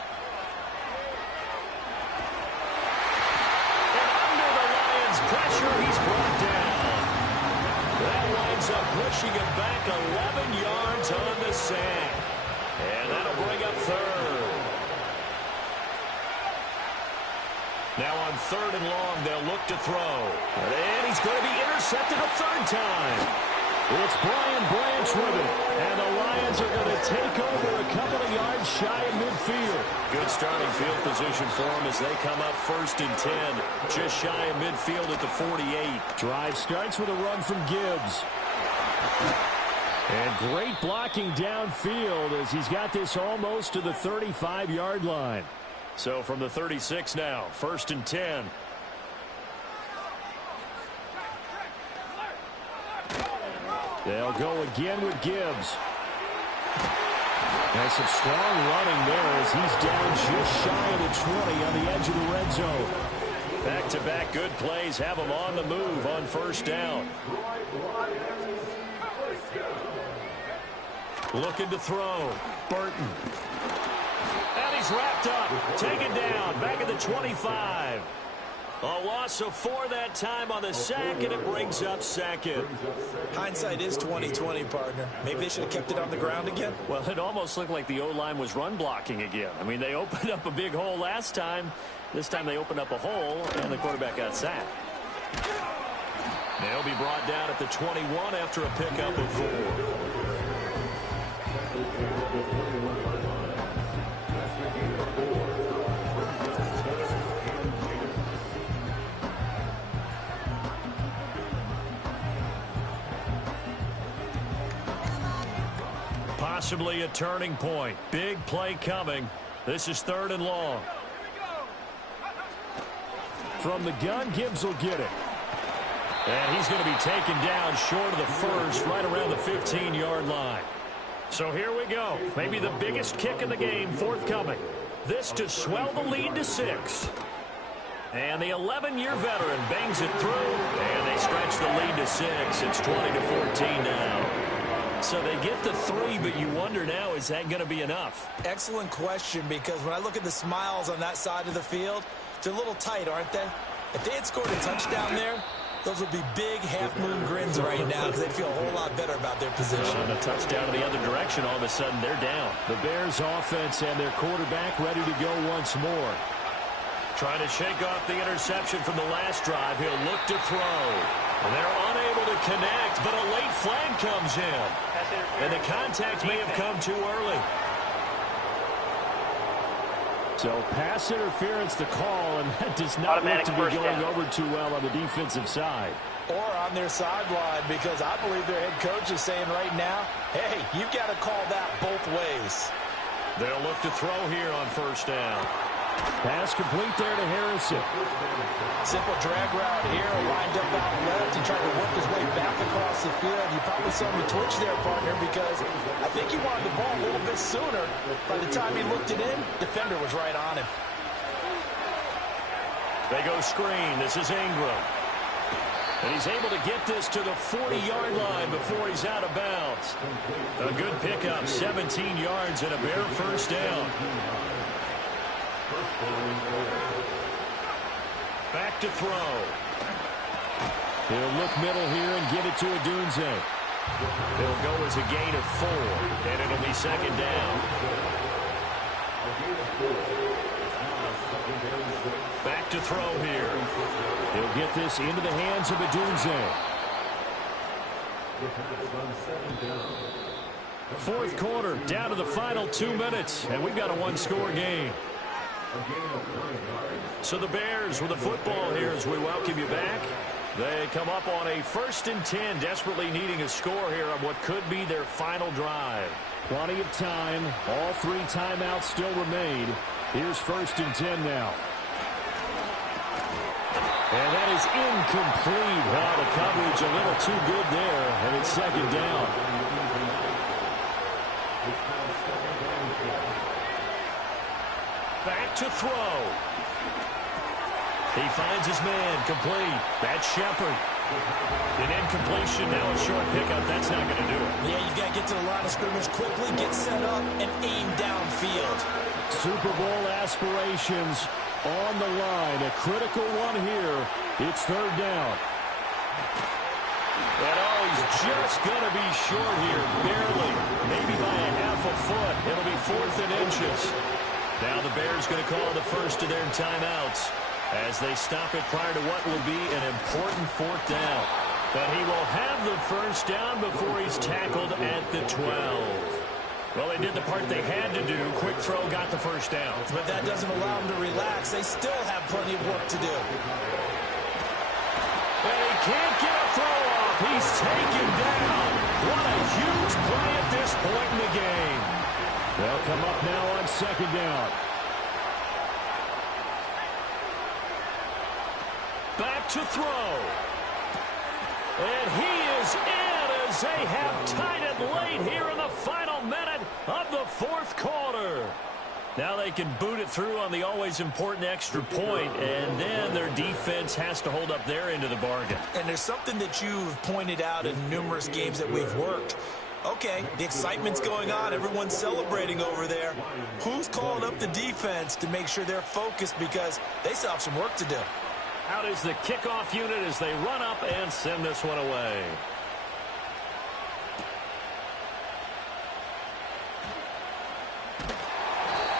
And under the Lions' pressure, he's brought down. That winds up pushing him back 11 yards on the sack. And that'll bring up 3rd. Now on 3rd and long, they'll look to throw. And he's going to be intercepted a 3rd time. It's Brian Branch with it. And the Lions are going to take over a couple of yards shy of midfield. Good starting field position for them as they come up 1st and 10. Just shy of midfield at the 48. Drive starts with a run from Gibbs. And great blocking downfield as he's got this almost to the 35-yard line. So from the 36 now, 1st and 10. They'll go again with Gibbs. And some strong running there as he's down just shy of the 20 on the edge of the red zone. Back-to-back good plays have him on the move on 1st down. Looking to throw. Burton. And he's wrapped up. Taken down. Back at the 25. A loss of 4 that time on the sack, and it brings up second. Hindsight is 20/20, partner. Maybe they should have kept it on the ground again. Well, it almost looked like the O-line was run blocking again. I mean, they opened up a big hole last time. This time they opened up a hole, and the quarterback got sacked. They'll be brought down at the 21 after a pickup of 4. Possibly a turning point. Big play coming. This is 3rd and long. From the gun, Gibbs will get it. And he's going to be taken down short of the first, right around the 15-yard line. So here we go. Maybe the biggest kick in the game forthcoming. This to swell the lead to 6. And the 11-year veteran bangs it through, and they stretch the lead to 6. It's 20-14 now. So they get the 3, but you wonder now, is that going to be enough? Excellent question, because when I look at the smiles on that side of the field, they're a little tight, aren't they? If they had scored a touchdown there, those would be big half-moon grins right now because they'd feel a whole lot better about their position. On a touchdown in the other direction, all of a sudden they're down. The Bears offense and their quarterback ready to go once more. Trying to shake off the interception from the last drive. He'll look to throw. And they're unable to connect, but a late flag comes in. And the contact may have come too early. So pass interference to call, and that does not look to be going over too well on the defensive side. Or on their sideline, because I believe their head coach is saying right now, hey, you've got to call that both ways. They'll look to throw here on 1st down. Pass complete there to Harrison. Simple drag route here, lined up out left. He tried to work his way back across the field. You probably saw me twitch there, partner, because I think he wanted the ball a little bit sooner. By the time he looked it in, defender was right on him. They go screen. This is Ingram. And he's able to get this to the 40-yard line before he's out of bounds. A good pickup, 17 yards and a Bear 1st down. Back to throw. He'll look middle here and get it to Odunze. It'll go as a gain of 4, and it'll be 2nd down. Back to throw here. He'll get this into the hands of Odunze. 4th quarter, down to the final 2 minutes, and we've got a 1-score game. So the Bears with the football here as we welcome you back. They come up on a 1st and 10, desperately needing a score here on what could be their final drive. Plenty of time. All 3 timeouts still remain. Here's 1st and 10 now. And that is incomplete. Oh, the coverage a little too good there, and it's 2nd down. Back to throw. He finds his man, complete. That's Shepard. An incompletion, now a short pickup. That's not going to do it. Yeah, you've got to get to the line of scrimmage quickly, get set up, and aim downfield. Super Bowl aspirations on the line. A critical one here. It's 3rd down. And he's just going to be short here, barely. Maybe by a half a foot. It'll be 4th and inches. Now the Bears going to call the first of their timeouts as they stop it prior to what will be an important 4th down. But he will have the 1st down before he's tackled at the 12. Well, they did the part they had to do. Quick throw got the 1st down. But that doesn't allow them to relax. They still have plenty of work to do. And he can't get a throw off. He's taken down. What a huge play at this point in the game. They'll come up now on 2nd down. Back to throw. And he is in as they have tied it late here in the final minute of the 4th quarter. Now they can boot it through on the always important extra point, and then their defense has to hold up their end of the bargain. And there's something that you've pointed out in numerous games that we've worked. Okay, the excitement's going on. Everyone's celebrating over there. Who's calling up the defense to make sure they're focused because they still have some work to do? Out is the kickoff unit as they run up and send this one away.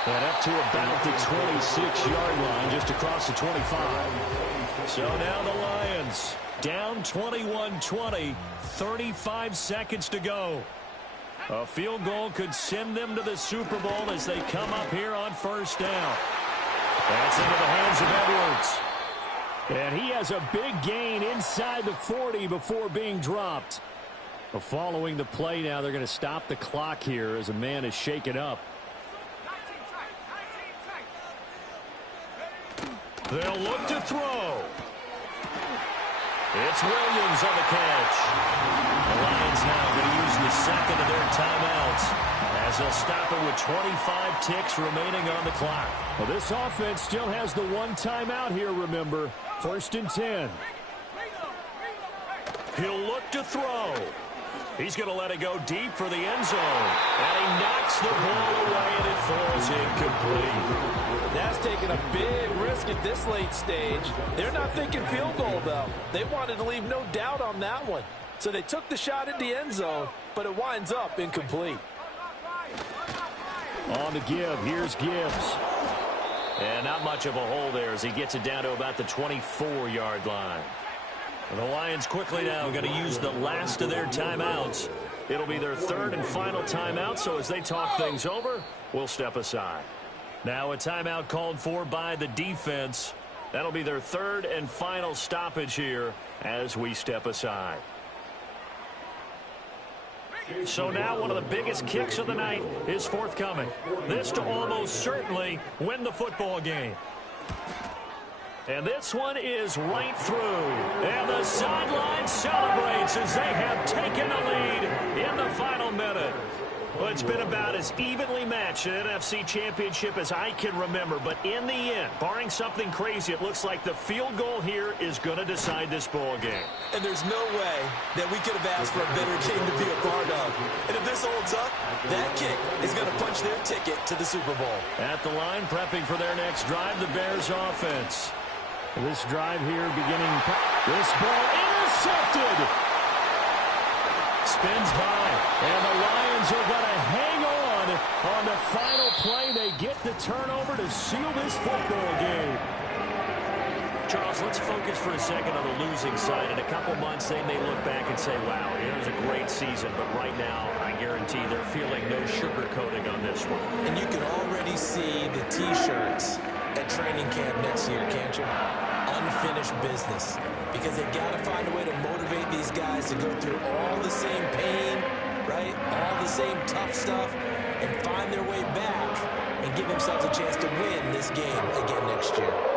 And up to about the 26-yard line, just across the 25. So now the Lions down 21-20, 35 seconds to go. A field goal could send them to the Super Bowl as they come up here on first down. That's into the hands of Edwards. And he has a big gain inside the 40 before being dropped. But following the play now, they're going to stop the clock here as a man is shaken up. They'll look to throw. It's Williams on the catch. The Lions now going to use the second of their timeouts as they'll stop it with 25 ticks remaining on the clock. Well, this offense still has the one timeout here, remember. 1st and 10. He'll look to throw. He's going to let it go deep for the end zone. And he knocks the ball away, and it falls incomplete. That's taking a big risk at this late stage. They're not thinking field goal, though. They wanted to leave no doubt on that one. So they took the shot at the end zone, but it winds up incomplete. On the give, here's Gibbs. And not much of a hole there as he gets it down to about the 24-yard line. And the Lions quickly now going to use the last of their timeouts. It'll be their third and final timeout, so as they talk things over, we'll step aside. Now a timeout called for by the defense. That'll be their third and final stoppage here as we step aside. So now one of the biggest kicks of the night is forthcoming. This to almost certainly win the football game. And this one is right through. And the sideline celebrates as they have taken the lead in the final minute. Well, it's been about as evenly matched an NFC championship as I can remember. But in the end, barring something crazy, it looks like the field goal here is going to decide this ball game. And there's no way that we could have asked for a better game to be a part of. And if this holds up, that kick is going to punch their ticket to the Super Bowl. At the line, prepping for their next drive, the Bears offense. This drive here beginning. This ball intercepted. Spins by. And the Lions are going to hang on the final play. They get the turnover to seal this football game. Charles, let's focus for a second on the losing side. In a couple months, they may look back and say, wow, it was a great season. But right now, I guarantee they're feeling no sugarcoating on this one. And you can already see the T-shirts at training camp next year, can't you? Unfinished business. Because they got to find a way to motivate these guys to go through all the same pain, right? All the same tough stuff, and find their way back and give themselves a chance to win this game again next year.